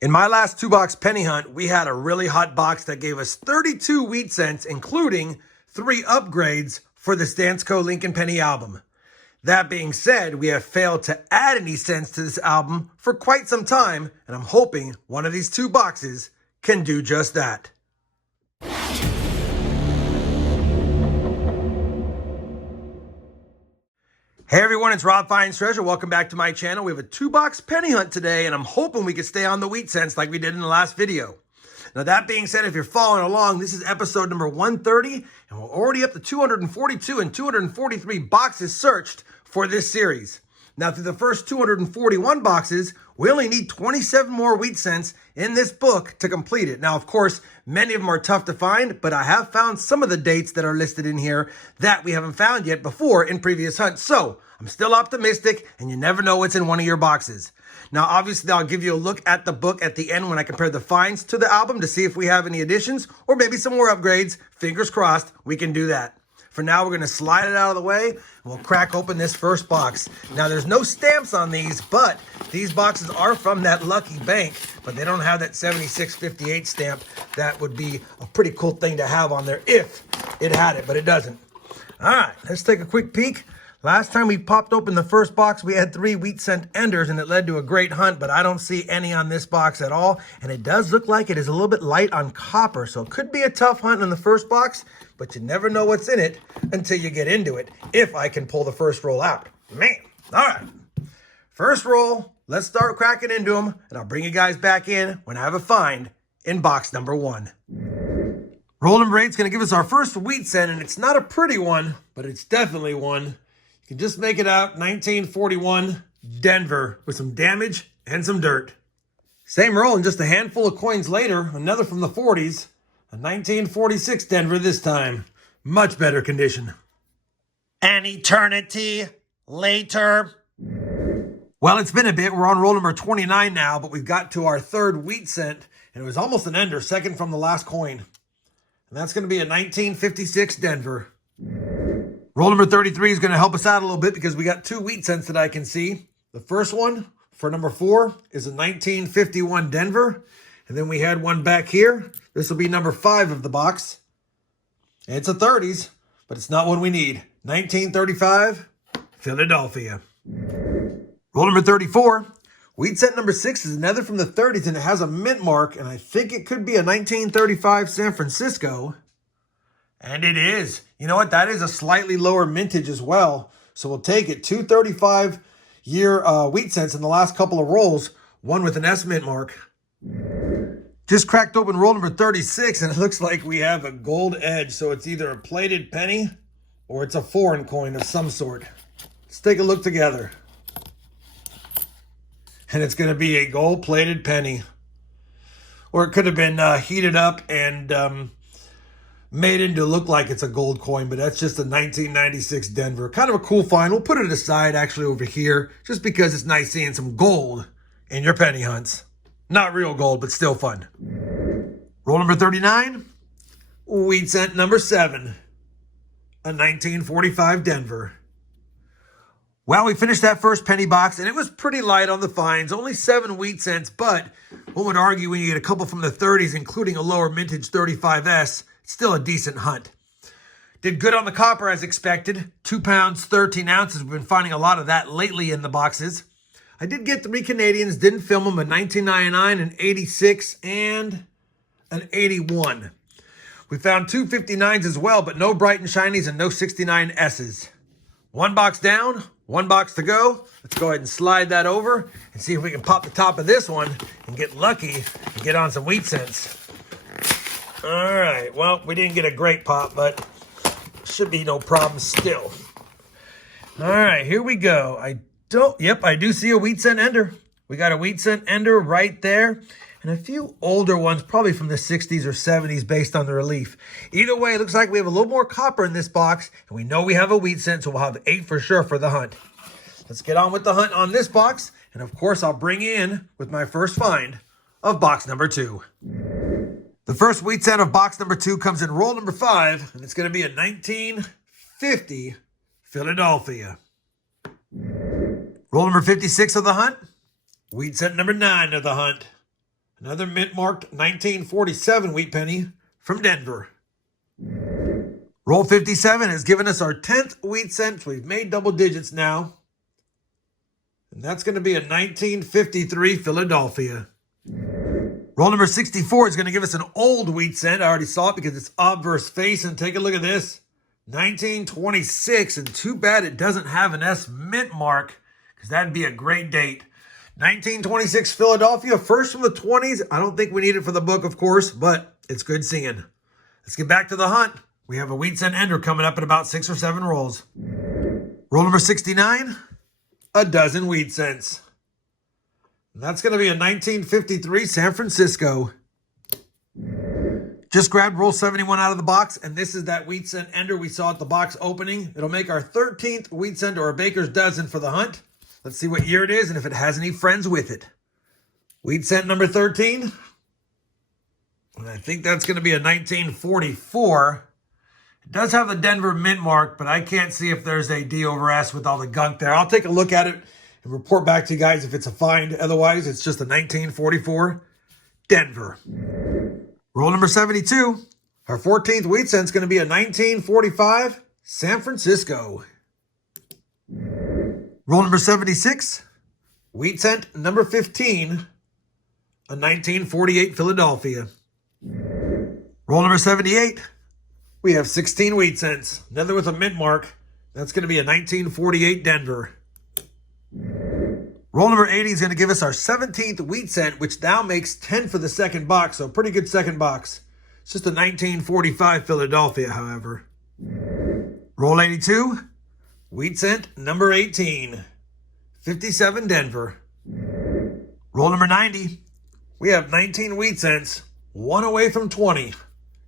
In my last 2-box penny hunt, we had a really hot box that gave us 32 wheat cents, including 3 upgrades for the Dansco Lincoln Penny album. That being said, we have failed to add any cents to this album for quite some time, and I'm hoping one of these 2 boxes can do just that. Hey everyone, it's RobFindsTreasure. Welcome back to my channel. We have a 2-box penny hunt today, and I'm hoping we can stay on the wheat cents like we did in the last video. Now that being said, if you're following along, this is episode number 130, and we're already up to 242 and 243 boxes searched for this series. Now through the first 241 boxes, we only need 27 more wheat cents in this book to complete it. Now, of course, many of them are tough to find, but I have found some of the dates that are listed in here that we haven't found yet before in previous hunts. So I'm still optimistic, and you never know what's in one of your boxes. Now, obviously, I'll give you a look at the book at the end when I compare the finds to the album to see if we have any additions or maybe some more upgrades. Fingers crossed, we can do that. For now, we're going to slide it out of the way, and we'll crack open this first box. Now, there's no stamps on these, but these boxes are from that lucky bank, but they don't have that 7658 stamp. That would be a pretty cool thing to have on there if it had it, but it doesn't. All right, let's take a quick peek. Last time we popped open the first box, we had 3 wheat cent enders, and it led to a great hunt, but I don't see any on this box at all, and it does look like it is a little bit light on copper, so it could be a tough hunt in the first box, but you never know what's in it until you get into it, if I can pull the first roll out. Man, all right. First roll, let's start cracking into them, and I'll bring you guys back in when I have a find in box number 1. Roll number 8 is going to give us our first wheat cent, and it's not a pretty one, but it's definitely one. You can just make it out, 1941 Denver, with some damage and some dirt. Same roll, and just a handful of coins later, another from the 40s, a 1946 Denver this time. Much better condition. An eternity later. Well, it's been a bit. We're on roll number 29 now, but we've got to our 3rd wheat cent, and it was almost an ender, second from the last coin. And that's going to be a 1956 Denver. Roll number 33 is going to help us out a little bit because we got 2 wheat cents that I can see. The first one for number 4 is a 1951 Denver. And then we had one back here. This will be number 5 of the box. And it's a 30s, but it's not one we need. 1935 Philadelphia. Roll number 34. Wheat cent number 6 is another from the 30s, and it has a mint mark, and I think it could be a 1935 San Francisco. And it is. You know what? That is a slightly lower mintage as well. So we'll take it. 235 year wheat cents in the last couple of rolls. One with an S mint mark. Just cracked open roll number 36, and it looks like we have a gold edge. So it's either a plated penny or it's a foreign coin of some sort. Let's take a look together. And it's going to be a gold-plated penny. Or it could have been heated up and made into look like it's a gold coin, but that's just a 1996 Denver. Kind of a cool find. We'll put it aside actually over here just because it's nice seeing some gold in your penny hunts. Not real gold, but still fun. Roll number 39. Wheat cent number 7. A 1945 Denver. Well, we finished that first penny box, and it was pretty light on the finds. Only 7 wheat cents, but one would argue when you get a couple from the 30s, including a lower mintage 35S, it's still a decent hunt. Did good on the copper as expected. 2 pounds, 13 ounces. We've been finding a lot of that lately in the boxes. I did get 3 Canadians, didn't film them, a 1999, an 86, and an 81. We found 2 59s as well, but no bright and shinies and no 69S's. 1 box down, 1 box to go. Let's go ahead and slide that over and see if we can pop the top of this one and get lucky and get on some wheat cents. All right, well, we didn't get a great pop, but should be no problem still. All right, here we go. I do see a wheat cent ender. We got a wheat cent ender right there, and a few older ones, probably from the 60s or 70s based on the relief. Either way, it looks like we have a little more copper in this box, and we know we have a wheat cent, so we'll have 8 for sure for the hunt. Let's get on with the hunt on this box, and of course, I'll bring you in with my first find of box number 2. The first wheat cent of box number 2 comes in roll number 5, and it's going to be a 1950 Philadelphia. Roll number 56 of the hunt. Wheat cent number 9 of the hunt. Another mint-marked 1947 wheat penny from Denver. Roll 57 has given us our 10th wheat cent. We've made double digits now. And that's going to be a 1953 Philadelphia. Roll number 64 is going to give us an old wheat cent. I already saw it because it's obverse face. And take a look at this. 1926. And too bad it doesn't have an S mint mark, because that'd be a great date. 1926 Philadelphia, first from the 20s. I don't think we need it for the book, of course, but it's good seeing. Let's get back to the hunt. We have a wheat cent ender coming up in about 6 or 7 rolls. Roll number 69, a dozen wheat cents. And that's going to be a 1953 San Francisco. Just grabbed roll 71 out of the box, and this is that wheat cent ender we saw at the box opening. It'll make our 13th wheat cent or a baker's dozen for the hunt. Let's see what year it is and if it has any friends with it. Wheat cent number 13. And I think that's going to be a 1944. It does have the Denver mint mark, but I can't see if there's a D over S with all the gunk there. I'll take a look at it and report back to you guys if it's a find. Otherwise, it's just a 1944 Denver. Roll number 72. Our 14th wheat cent is going to be a 1945 San Francisco. Roll number 76. Wheat cent number 15. A 1948 Philadelphia. Roll number 78. We have 16 wheat cents. Another with a mint mark. That's going to be a 1948 Denver. Roll number 80 is going to give us our 17th wheat cent, which now makes 10 for the second box. So pretty good second box. It's just a 1945 Philadelphia, however. Roll 82. Wheat cent number 18. 57 Denver. Roll number 90. We have 19 wheat cents. One away from 20.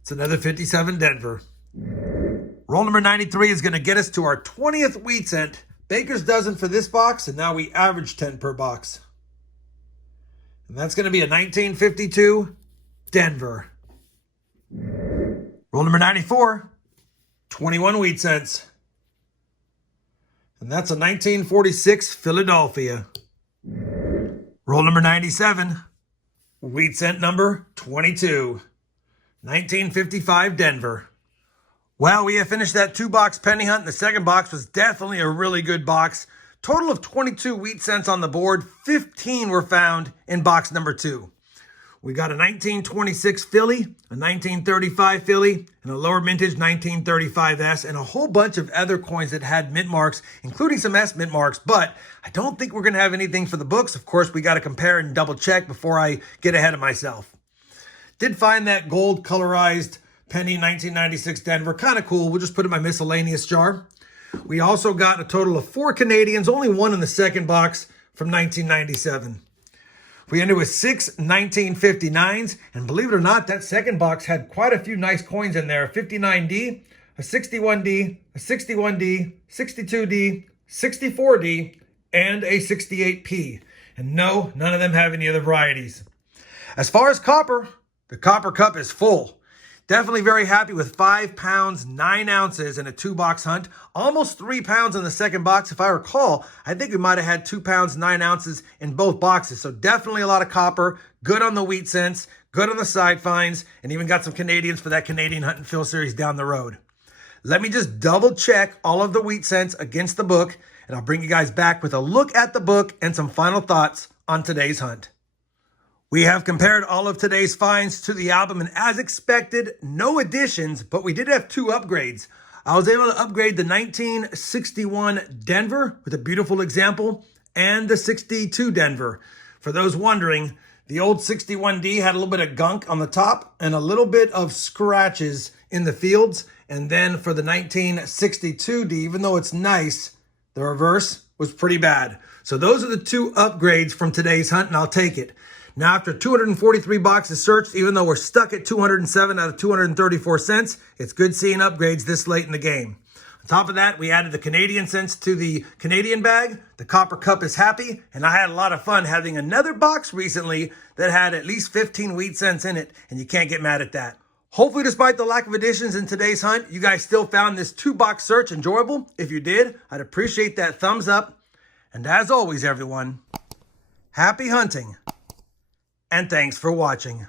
It's another 57 Denver. Roll number 93 is going to get us to our 20th wheat cent. Baker's dozen for this box, and now we average 10 per box. And that's going to be a 1952 Denver. Roll number 94. 21 wheat cents. And that's a 1946 Philadelphia. Roll number 97. Wheat cent number 22. 1955 Denver. Well, we have finished that 2-box penny hunt. The second box was definitely a really good box. Total of 22 wheat cents on the board. 15 were found in box number 2. We got a 1926 Philly, a 1935 Philly, and a lower mintage 1935S, and a whole bunch of other coins that had mint marks, including some S mint marks, but I don't think we're going to have anything for the books. Of course, we got to compare and double check before I get ahead of myself. Did find that gold colorized penny 1996 Denver. Kind of cool. We'll just put it in my miscellaneous jar. We also got a total of 4 Canadians, only one in the second box from 1997. We ended with 6 1959s, and believe it or not, that second box had quite a few nice coins in there. A 59D, a 61D, a 61D, 62D, 64D, and a 68P. And no, none of them have any other varieties. As far as copper, the copper cup is full. Definitely very happy with 5 pounds, 9 ounces in a 2-box hunt. Almost 3 pounds in the second box. If I recall, I think we might have had 2 pounds, 9 ounces in both boxes. So definitely a lot of copper. Good on the wheat cents. Good on the side finds. And even got some Canadians for that Canadian Hunt and Fill series down the road. Let me just double check all of the wheat cents against the book. And I'll bring you guys back with a look at the book and some final thoughts on today's hunt. We have compared all of today's finds to the album, and as expected, no additions, but we did have 2 upgrades. I was able to upgrade the 1961 Denver with a beautiful example, and the 62 Denver. For those wondering, the old 61D had a little bit of gunk on the top and a little bit of scratches in the fields. And then for the 1962D, even though it's nice, the reverse was pretty bad. So those are the 2 upgrades from today's hunt, and I'll take it. Now, after 243 boxes searched, even though we're stuck at 207 out of 234 cents, it's good seeing upgrades this late in the game. On top of that, we added the Canadian cents to the Canadian bag. The copper cup is happy, and I had a lot of fun having another box recently that had at least 15 wheat cents in it, and you can't get mad at that. Hopefully, despite the lack of additions in today's hunt, you guys still found this 2-box search enjoyable. If you did, I'd appreciate that thumbs up. And as always, everyone, happy hunting and thanks for watching.